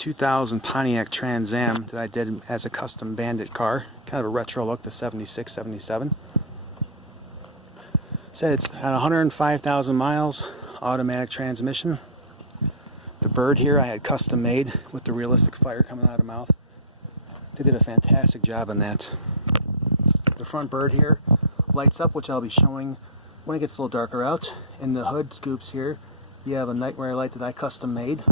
2000 Pontiac Trans Am that I did as a custom Bandit car. Kind of a retro look, the 76, 77. Said it's at 105,000 miles, automatic transmission. The bird here I had custom made with the realistic fire coming out of the mouth. They did a fantastic job on that. The front bird here lights up, which I'll be showing when it gets a little darker out. In the hood scoops here, you have a nightmare light that I custom made.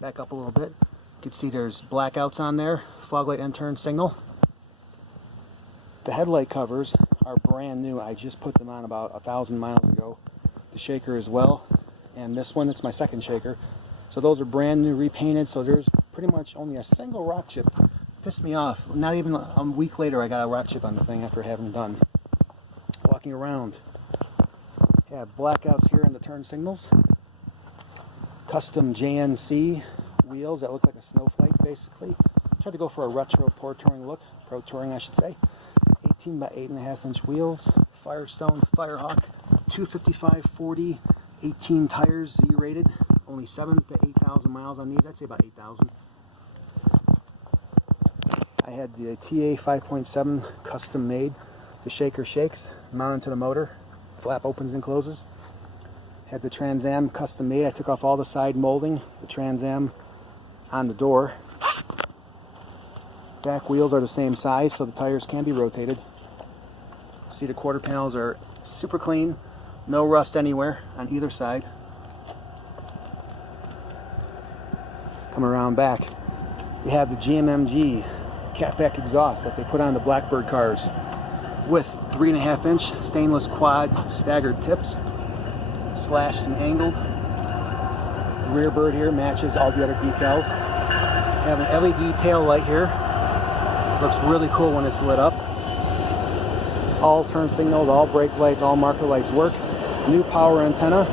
Back up a little bit. You can see there's blackouts on there, fog light and turn signal. The headlight covers are brand new. I just put them on about 1,000 miles ago. The shaker as well. And this one, it's my second shaker. So those are brand new, repainted. So there's pretty much only a single rock chip. Pissed me off. Not even a week later I got a rock chip on the thing after having it done. Walking around. Yeah, blackouts here in the turn signals. Custom JNC wheels that look like a snowflake basically. Tried to go for a retro pro touring I should say. 18 by 8.5 inch wheels. Firestone Firehawk 255/40 18 tires, Z rated. Only 7,000 to 8,000 miles on these. I'd say about 8,000. I had the TA 5.7 custom made. The shaker shakes, mounted to the motor. Flap opens and closes. Had the Trans Am custom made. I took off all the side molding. The Trans Am on the door. Back wheels are the same size, so the tires can be rotated. See, the quarter panels are super clean. No rust anywhere on either side. Come around back. You have the GMMG catback exhaust that they put on the Blackbird cars with 3.5 inch stainless quad staggered tips, slashed and angled. The rear bird here matches all the other decals. You have an LED tail light here. Looks really cool when it's lit up. All turn signals, all brake lights, all marker lights work. New power antenna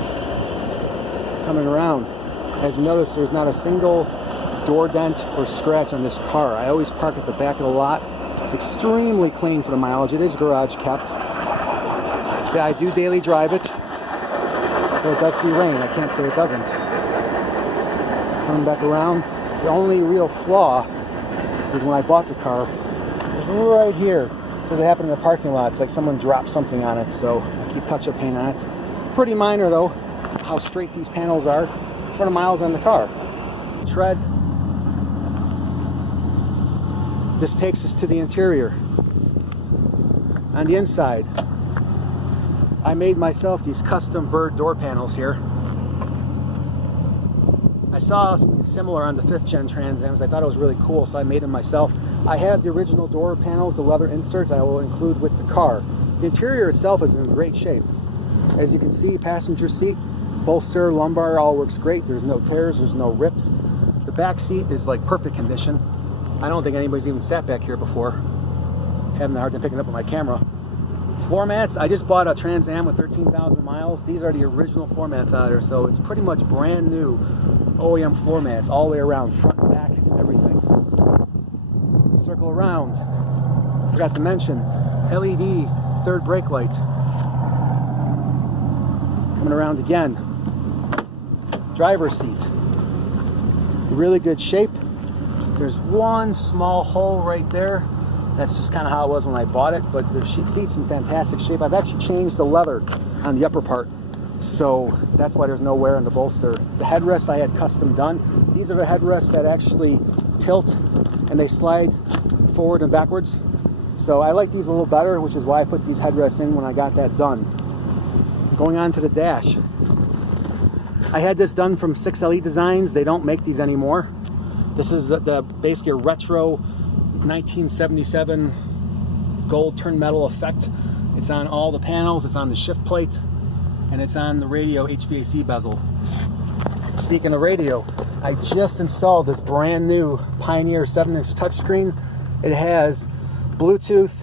coming around. As you notice, there's not a single door dent or scratch on this car. I always park at the back of the lot. It's extremely clean for the mileage. It is garage kept. See, I do daily drive it, so it does see rain. I can't say it doesn't. Coming back around, the only real flaw is when I bought the car, it's right here. It says it happened in the parking lot. It's like someone dropped something on it, so I keep touch-up paint on it. Pretty minor though, how straight these panels are for the miles on the car. Tread. This takes us to the interior. On the inside, I made myself these custom bird door panels here. I saw something similar on the 5th gen Trans Ams. I thought it was really cool, so I made them myself. I have the original door panels, the leather inserts I will include with the car. The interior itself is in great shape. As you can see, passenger seat, bolster, lumbar, all works great. There's no tears, there's no rips. The back seat is like perfect condition. I don't think anybody's even sat back here before. Having a hard time picking it up with my camera. Floor mats, I just bought a Trans Am with 13,000 miles. These are the original floor mats out there, so it's pretty much brand new OEM floor mats all the way around, front and back, everything. Circle around. Forgot to mention, LED third brake light. Coming around again. Driver's seat. Really good shape. There's one small hole right there. That's just kind of how it was when I bought it, but the seat's in fantastic shape. I've actually changed the leather on the upper part, so that's why there's no wear in the bolster. The headrests I had custom done. These are the headrests that actually tilt and they slide forward and backwards. So I like these a little better, which is why I put these headrests in when I got that done. Going on to the dash. I had this done from 6LE Designs. They don't make these anymore. This is basically a retro 1977 gold turn metal effect. It's on all the panels, it's on the shift plate, and it's on the radio HVAC bezel. Speaking of radio, I just installed this brand new Pioneer 7-inch touchscreen. It has Bluetooth,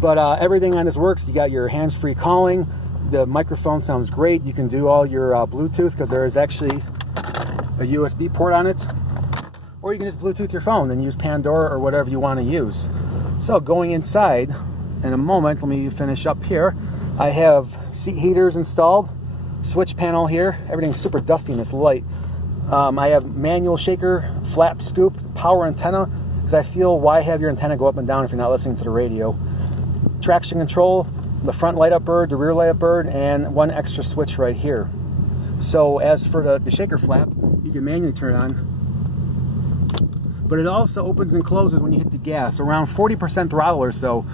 but everything on this works. You got your hands-free calling. The microphone sounds great. You can do all your Bluetooth because there is actually a USB port on it. Or you can just Bluetooth your phone and use Pandora or whatever you want to use. So going inside, in a moment, let me finish up here. I have seat heaters installed, switch panel here. Everything's super dusty in this light. I have manual shaker, flap scoop, power antenna, because I feel why have your antenna go up and down if you're not listening to the radio. Traction control, the front light up bird, the rear light up bird, and one extra switch right here. So as for the shaker flap, you can manually turn it on, but it also opens and closes when you hit the gas. Around 40% throttle or so,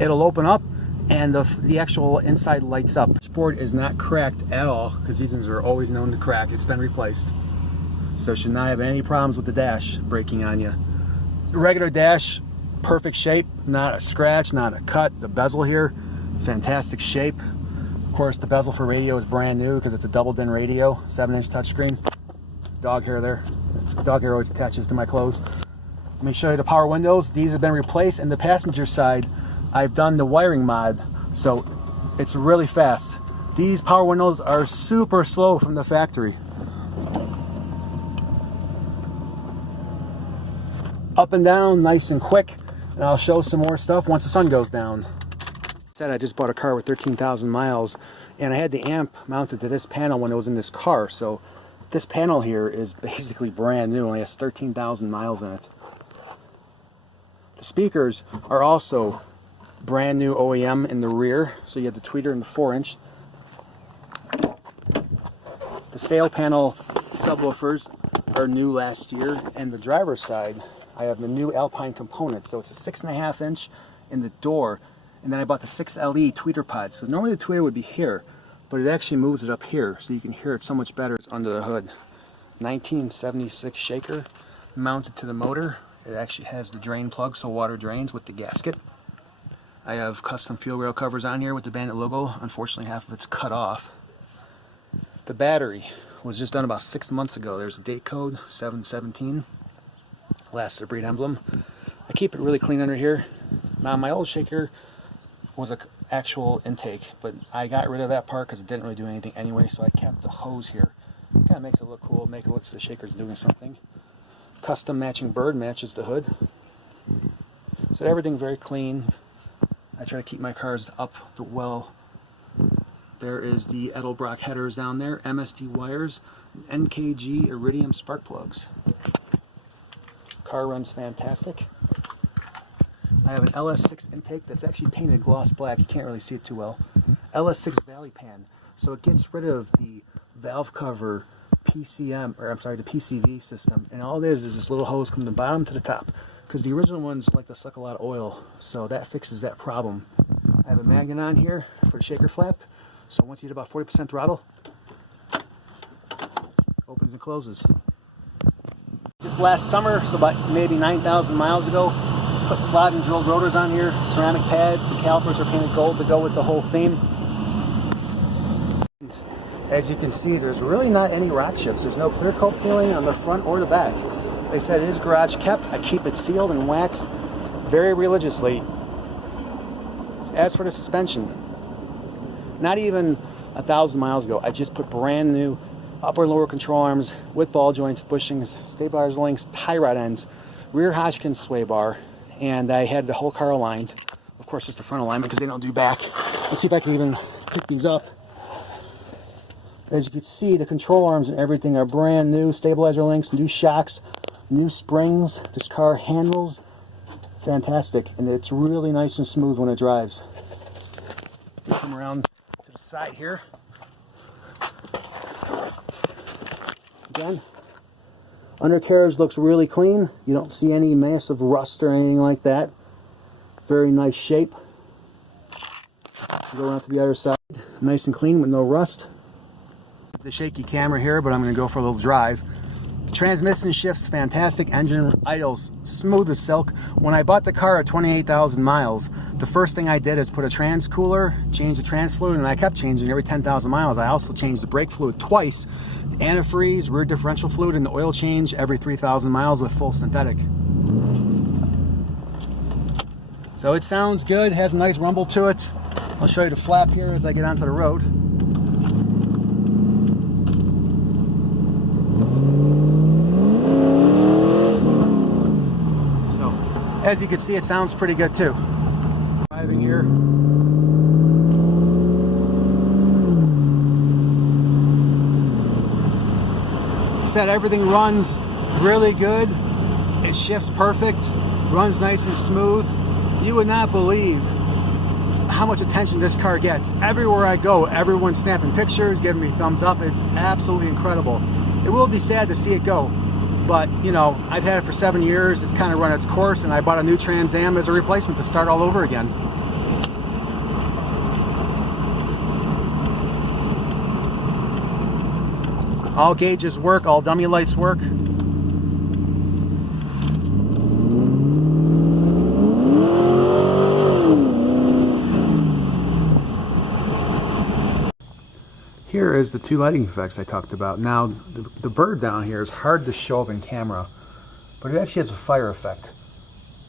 it'll open up and the actual inside lights up. The dashboard is not cracked at all, because these things are always known to crack. It's been replaced. So should not have any problems with the dash breaking on you. Regular dash, perfect shape, not a scratch, not a cut. The bezel here, fantastic shape. Of course, the bezel for radio is brand new because it's a double DIN radio, 7-inch touchscreen. Dog hair there. Dog hair always attaches to my clothes. Let me show you the power windows. These have been replaced, and the passenger side, I've done the wiring mod, so it's really fast. These power windows are super slow from the factory. Up and down, nice and quick, and I'll show some more stuff once the sun goes down. I just bought a car with 13,000 miles, and I had the amp mounted to this panel when it was in this car, so this panel here is basically brand new, only has 13,000 miles in it. The speakers are also brand new OEM in the rear, so you have the tweeter and the 4-inch. The sail panel subwoofers are new last year, and the driver's side, I have the new Alpine component, so it's a 6.5-inch in the door, and then I bought the 6LE tweeter pod. So normally the tweeter would be here, but it actually moves it up here, so you can hear it so much better. It's under the hood. 1976 shaker mounted to the motor. It actually has the drain plug, so water drains with the gasket. I have custom fuel rail covers on here with the Bandit logo. Unfortunately, half of it's cut off. The battery was just done about 6 months ago. There's a date code, 717. Last the breed emblem. I keep it really clean under here. Now, my old shaker was an actual intake, but I got rid of that part because it didn't really do anything anyway, so I kept the hose here. Kind of makes it look cool, make it look like the shaker's doing something. Custom matching bird matches the hood. So everything very clean. I try to keep my cars up well. There is the Edelbrock headers down there, MSD wires, NKG iridium spark plugs. Car runs fantastic. I have an LS6 intake that's actually painted gloss black. You can't really see it too well. LS6 valley pan. So it gets rid of the valve cover PCM, or I'm sorry, the PCV system. And all it is this little hose from the bottom to the top. Because the original ones like to suck a lot of oil. So that fixes that problem. I have a magnet on here for the shaker flap. So once you hit about 40% throttle, opens and closes. Just last summer, so about maybe 9,000 miles ago, put slot and drilled rotors on here, ceramic pads, the calipers are painted gold to go with the whole theme. As you can see, there's really not any rock chips. There's no clear coat peeling on the front or the back. They said it is garage kept. I keep it sealed and waxed very religiously. As for the suspension, not even 1,000 miles ago, I just put brand new upper and lower control arms with ball joints, bushings, stabilizers links, tie rod ends, rear Hodgkin sway bar, and I had the whole car aligned. Of course, just the front alignment because they don't do back. Let's see if I can even pick these up. As you can see, the control arms and everything are brand new. Stabilizer links, new shocks, new springs. This car handles fantastic, and it's really nice and smooth when it drives. We come around to the side here. Again, undercarriage looks really clean. You don't see any massive rust or anything like that. Very nice shape. Go around to the other side. Nice and clean with no rust. The shaky camera here, but I'm going to go for a little drive. The transmission shifts fantastic. Engine idles smooth as silk. When I bought the car at 28,000 miles, the first thing I did is put a trans cooler, change the trans fluid, and I kept changing every 10,000 miles. I also changed the brake fluid twice, the antifreeze, rear differential fluid, and the oil change every 3,000 miles with full synthetic. So it sounds good, has a nice rumble to it. I'll show you the flap here as I get onto the road. As you can see, it sounds pretty good too. Driving here. said, everything runs really good. It shifts perfect, runs nice and smooth. You would not believe how much attention this car gets. Everywhere I go, everyone's snapping pictures, giving me thumbs up. It's absolutely incredible. It will be sad to see it go, but you know, I've had it for 7 years. It's kind of run its course, and I bought a new Trans Am as a replacement to start all over again. All gauges work, all dummy lights work. Here is the two lighting effects I talked about. Now, the bird down here is hard to show up in camera, but it actually has a fire effect.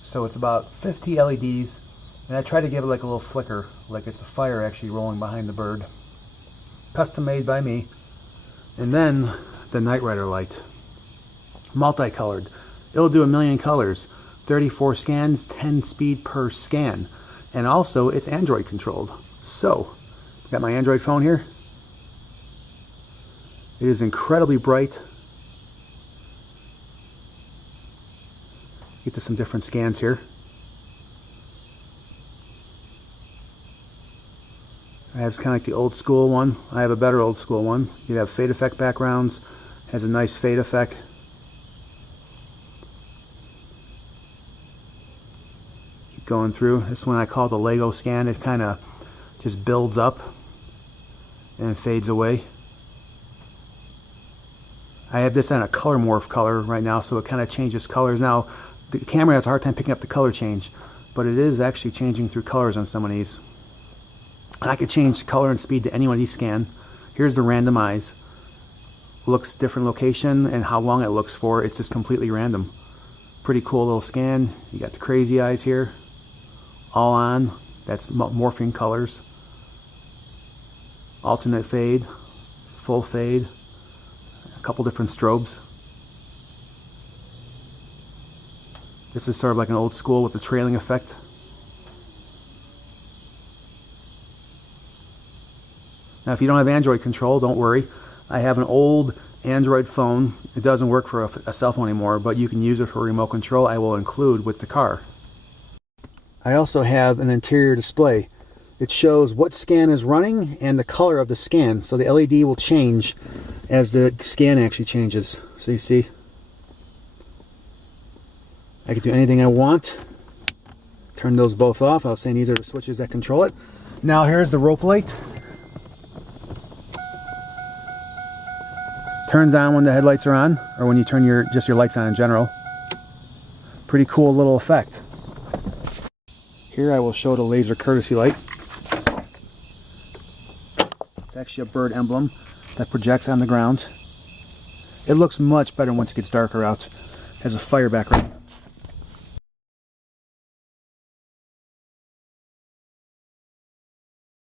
So it's about 50 LEDs, and I try to give it like a little flicker, like it's a fire actually rolling behind the bird. Custom made by me. And then the Night Rider light, multicolored. It'll do 1,000,000 colors, 34 scans, 10 speed per scan, and also it's Android controlled. So, got my Android phone here. It is incredibly bright. Get to some different scans here. I have kind of like the old school one. I have a better old school one. You have fade effect backgrounds. Has a nice fade effect. Keep going through. This one I call the Lego scan. It kind of just builds up and fades away. I have this on a color morph color right now, so it kind of changes colors. Now, the camera has a hard time picking up the color change, but it is actually changing through colors on some of these. I could change color and speed to any one of these scan. Here's the randomize. Looks different location and how long it looks for. It's just completely random. Pretty cool little scan. You got the crazy eyes here. All on. That's morphing colors. Alternate fade. Full fade. A couple different strobes. This is sort of like an old school with a trailing effect. Now, if you don't have Android control, don't worry. I have an old Android phone. It doesn't work for a cell phone anymore, but you can use it for remote control. I will include with the car. I also have an interior display. It shows what scan is running and the color of the scan. So the LED will change as the scan actually changes. So you see, I can do anything I want. Turn those both off. I was saying these are the switches that control it. Now here's the rope light. Turns on when the headlights are on, or when you turn just your lights on in general. Pretty cool little effect. Here I will show the laser courtesy light. It's actually a bird emblem that projects on the ground. It looks much better once it gets darker out. It has a fire background.